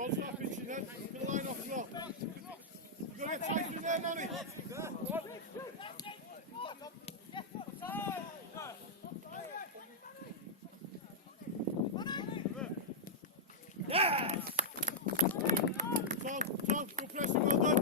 on, stop pitching then. Get the line off drop. You've got to get tight in there, Manny. Yes! Tom, go pressing, well done.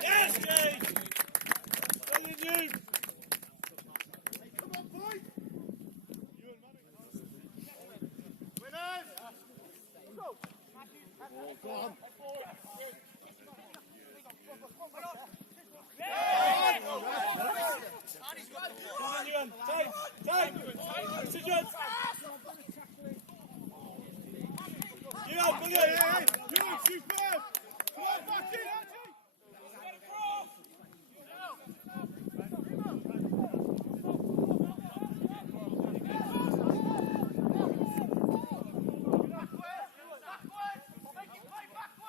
Yes, Jay! What are you doing? Come on, boy! Winners! Go! Oh, go on! You're superb! Come on, back in! Backwards! Make it play backwards!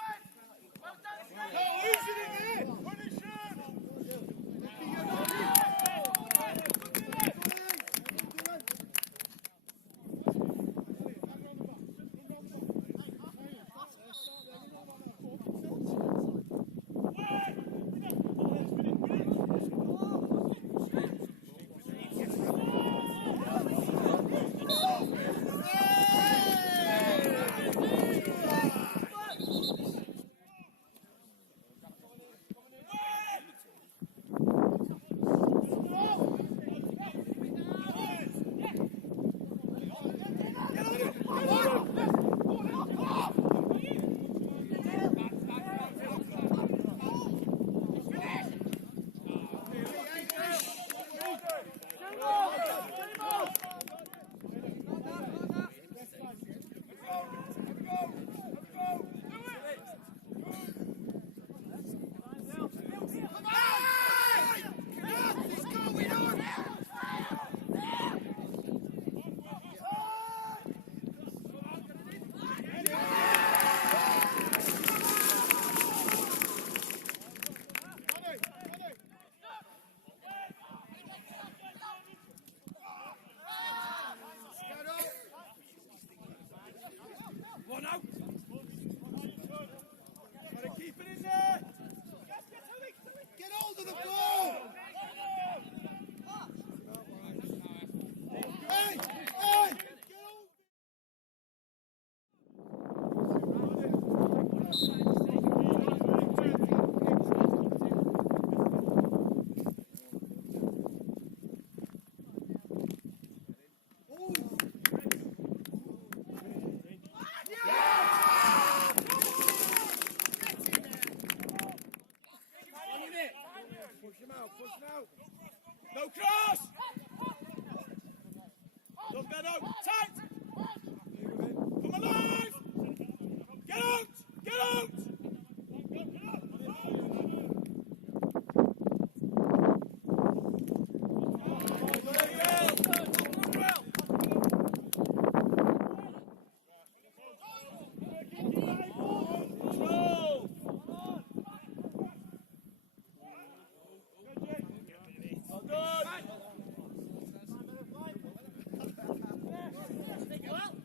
on!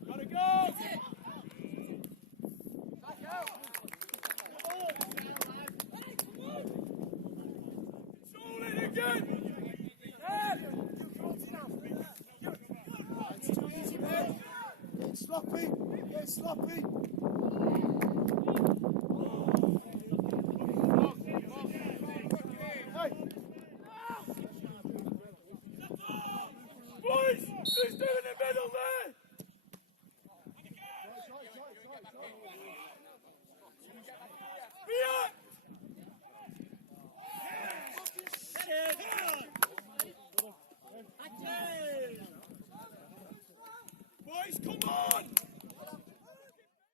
Gotta go! Control it again! Get sloppy, get sloppy. Boys, who's doing the middle there?